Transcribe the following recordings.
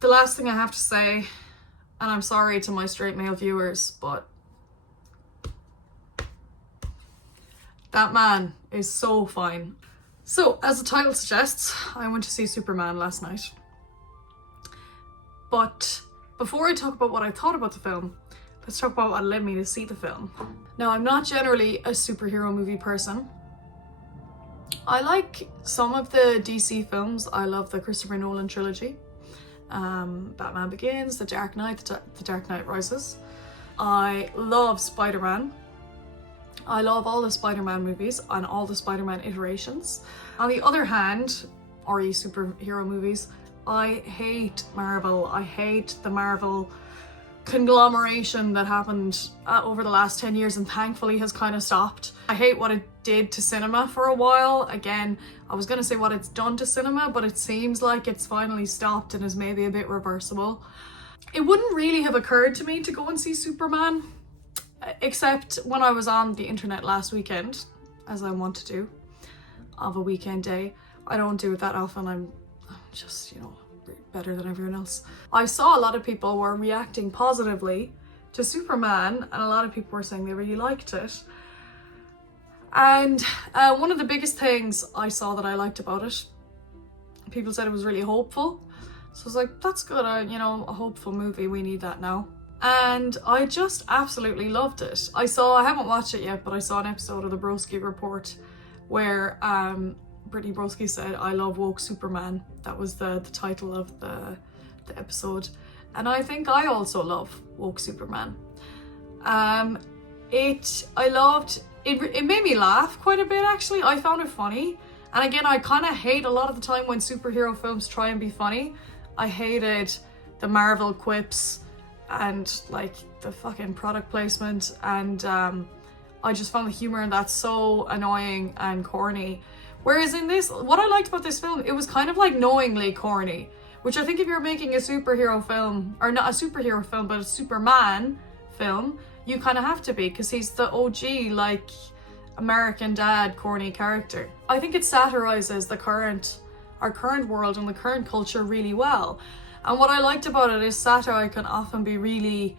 The last thing I have to say, and I'm sorry to my straight male viewers, but that man is so fine. So, as the title suggests, I went to see Superman last night. But before I talk about what I thought about the film, let's talk about what led me to see the film. Now, I'm not generally a superhero movie person. I like some of the DC films. I love the Christopher Nolan trilogy. Batman Begins, The Dark Knight, The Dark Knight Rises. I love Spider-Man. I love all the Spider-Man movies and all the Spider-Man iterations. On the other hand, RE superhero movies, I hate Marvel. I hate the Marvel conglomeration that happened over the last 10 years and thankfully has kind of stopped. I hate what it did to cinema for a while. Again, I was going to say what it's done to cinema, but it seems like it's finally stopped and is maybe a bit reversible. It wouldn't really have occurred to me to go and see Superman, except when I was on the internet last weekend, as I want to do, of a weekend day. I don't do it that often. I'm just, better than everyone else. I saw a lot of people were reacting positively to Superman, and a lot of people were saying they really liked it. And one of the biggest things I saw that I liked about it, people said it was really hopeful. So I was like, that's good, a hopeful movie, we need that now. And I just absolutely loved it. I haven't watched it yet, but I saw an episode of the Broski Report where Brittany Broski said, "I love woke Superman." That was the title of the episode. And I think I also love woke Superman. It made me laugh quite a bit, actually. I found it funny. And again, I kind of hate a lot of the time when superhero films try and be funny. I hated the Marvel quips and like the fucking product placement, and I just found the humor in that so annoying and corny. Whereas in this, what I liked about this film, it was kind of like knowingly corny, which I think if you're making a superhero film, or not a superhero film, but a Superman film, you kind of have to be, because he's the OG, like, American dad, corny character. I think it satirizes our current world and the current culture really well. And what I liked about it is satire can often be really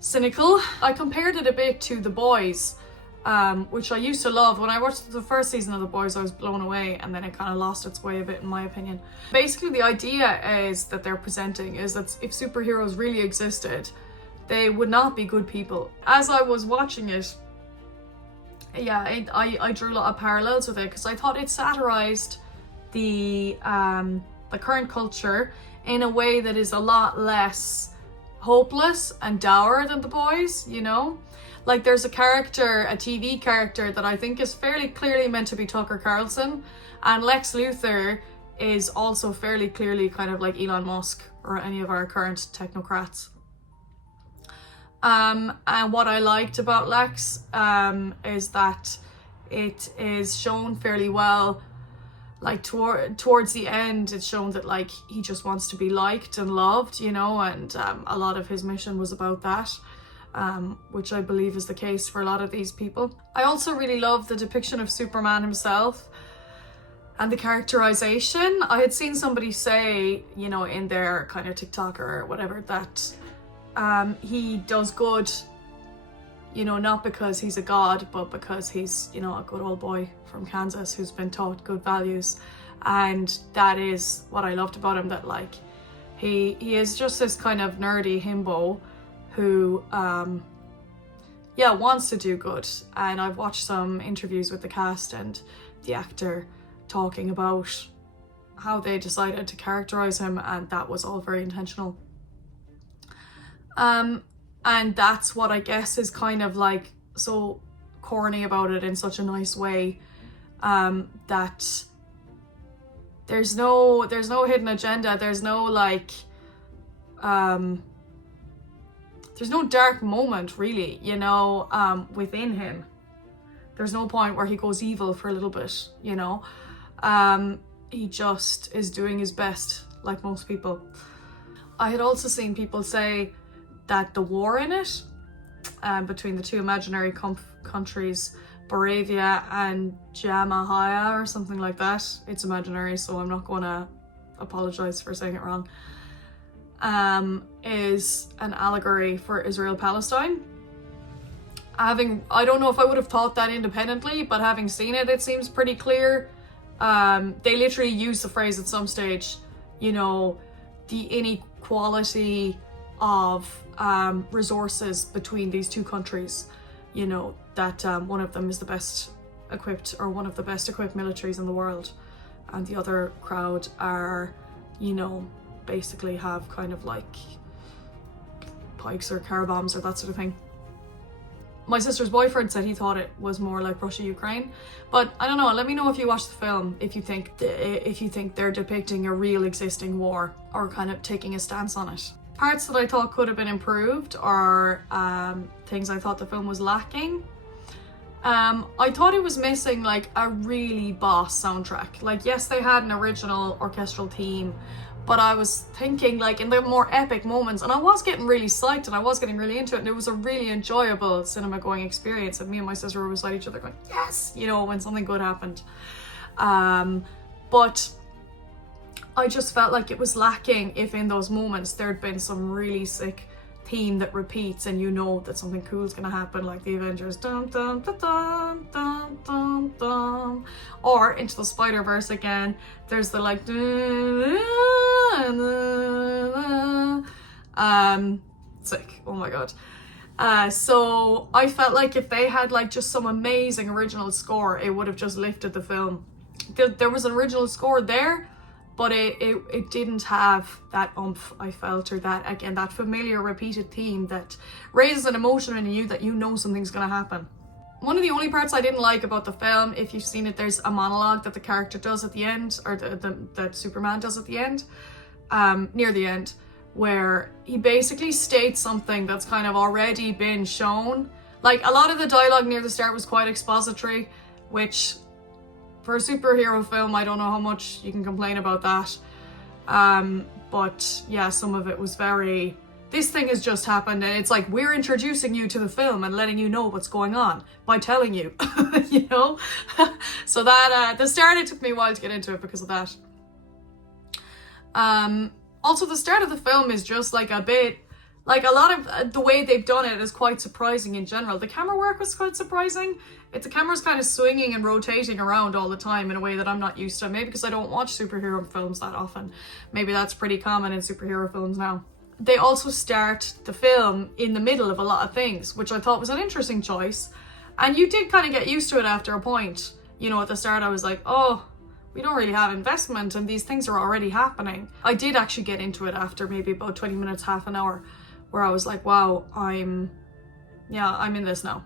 cynical. I compared it a bit to The Boys, which I used to love. When I watched the first season of The Boys, I was blown away, and then it kind of lost its way a bit, in my opinion. Basically, the idea is that they're presenting is that if superheroes really existed, they would not be good people. As I was watching it, I drew a lot of parallels with it, because I thought it satirized the current culture in a way that is a lot less hopeless and dour than The Boys, Like, there's a TV character that I think is fairly clearly meant to be Tucker Carlson, and Lex Luthor is also fairly clearly kind of like Elon Musk or any of our current technocrats. And what I liked about Lex is that it is shown fairly well, like towards the end, it's shown that like he just wants to be liked and loved, and a lot of his mission was about that. Which I believe is the case for a lot of these people. I also really love the depiction of Superman himself and the characterization. I had seen somebody say, in their kind of TikTok or whatever, that he does good, not because he's a god, but because he's, a good old boy from Kansas who's been taught good values. And that is what I loved about him, that like he is just this kind of nerdy himbo who wants to do good. And I've watched some interviews with the cast and the actor talking about how they decided to characterize him, and that was all very intentional. And that's what I guess is kind of like so corny about it in such a nice way, that there's no hidden agenda, there's no like there's no dark moment really, within him. There's no point where he goes evil for a little bit, he just is doing his best, like most people. I had also seen people say that the war in it, between the two imaginary countries, Boravia and Jamahaya or something like that, it's imaginary, so I'm not going to apologize for saying it wrong. is an allegory for Israel-Palestine. I don't know if I would have thought that independently, but having seen it, it seems pretty clear. They literally use the phrase at some stage, you know, the inequality of resources between these two countries, you know, that one of them is the best equipped, or one of the best equipped militaries in the world, and the other crowd are, you know, basically have kind of like pikes or car bombs or that sort of thing. My sister's boyfriend said he thought it was more like Russia-Ukraine, but I don't know. Let me know if you watch the film if you think they're depicting a real existing war or kind of taking a stance on it. Parts that I thought could have been improved are things I thought the film was lacking. I thought it was missing like a really boss soundtrack. Like, yes, they had an original orchestral theme, but I was thinking like in the more epic moments, and I was getting really psyched and I was getting really into it, and it was a really enjoyable cinema going experience, and me and my sister were beside each other going, yes, you know, when something good happened. But I just felt like it was lacking if in those moments there'd been some really sick theme that repeats and you know that something cool is gonna happen, like the Avengers dum dum dum dum dum dum dum, or Into the Spider-Verse again, there's the like sick, oh my god. So I felt like if they had like just some amazing original score, it would have just lifted the film. There was an original score there, but it didn't have that oomph, I felt, or that, again, that familiar repeated theme that raises an emotion in you that you know something's gonna happen. One of the only parts I didn't like about the film, if you've seen it, there's a monologue that the character does at the end, or that Superman does at the end, near the end, where he basically states something that's kind of already been shown. Like, a lot of the dialogue near the start was quite expository, which, for a superhero film, I don't know how much you can complain about that. But yeah, some of it was very, this thing has just happened, and it's like, we're introducing you to the film and letting you know what's going on by telling you, you know? So that, the start, it took me a while to get into it because of that. Also, the start of the film is just like a bit, like a lot of the way they've done it is quite surprising in general. The camera work was quite surprising. The camera's kind of swinging and rotating around all the time in a way that I'm not used to. Maybe because I don't watch superhero films that often. Maybe that's pretty common in superhero films now. They also start the film in the middle of a lot of things, which I thought was an interesting choice. And you did kind of get used to it after a point. You know, at the start I was like, oh, we don't really have investment and these things are already happening. I did actually get into it after maybe about 20 minutes, half an hour, where I was like, wow, I'm in this now.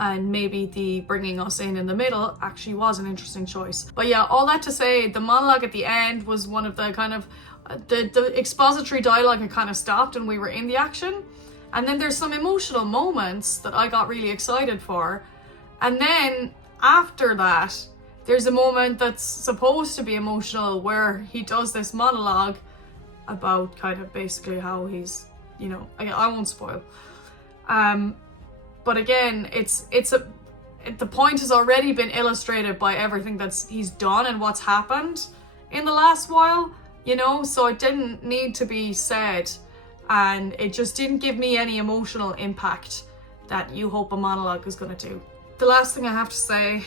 And maybe the bringing us in the middle actually was an interesting choice. But yeah, all that to say, the monologue at the end was one of the kind of, the expository dialogue had kind of stopped and we were in the action. And then there's some emotional moments that I got really excited for. And then after that, there's a moment that's supposed to be emotional where he does this monologue about kind of basically how he's, you know, I won't spoil. But again, the point has already been illustrated by everything he's done and what's happened in the last while, you know, so it didn't need to be said, and it just didn't give me any emotional impact that you hope a monologue is going to do. The last thing I have to say,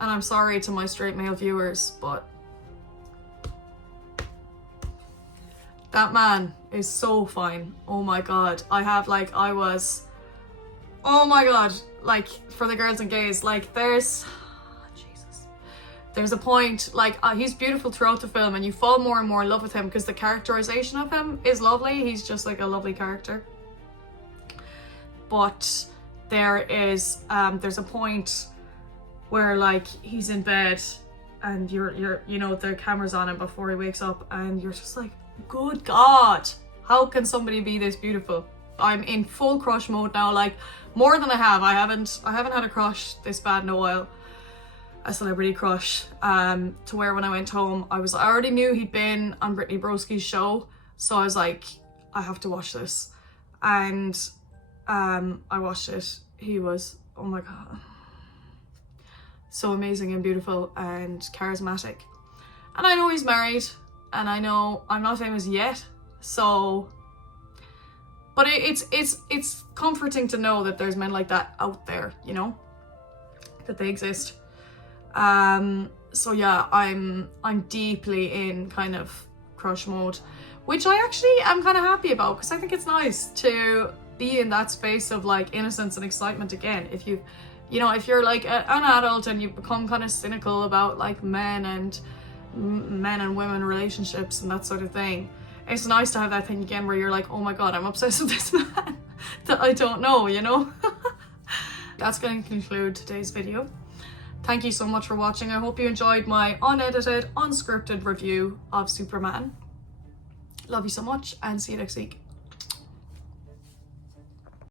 and I'm sorry to my straight male viewers, but that man is so fine. Oh my god. Oh my god, like, for the girls and gays, like, there's a point, like, he's beautiful throughout the film and you fall more and more in love with him because the characterization of him is lovely. He's just like a lovely character. But there's a point where, like, he's in bed and you're you know, the camera's on him before he wakes up and you're just like, good god, how can somebody be this beautiful? I'm in full crush mode now, like, more than I have. I haven't had a crush this bad in a while, a celebrity crush, to where when I went home, I already knew he'd been on Brittany Broski's show, so I was like, I have to watch this. And I watched it. He was, oh my god, so amazing and beautiful and charismatic. And I know he's married, and I know I'm not famous yet, so, but it's comforting to know that there's men like that out there, you know, that they exist. So yeah, I'm deeply in kind of crush mode, which I actually am kind of happy about, because I think it's nice to be in that space of like innocence and excitement again. If you know, if you're like an adult and you become kind of cynical about like men and women relationships and that sort of thing, it's nice to have that thing again where you're like, oh my god, I'm obsessed with this man that I don't know, you know. That's going to conclude today's video. Thank you so much for watching. I hope you enjoyed my unedited, unscripted review of Superman. Love you so much, and see you next week.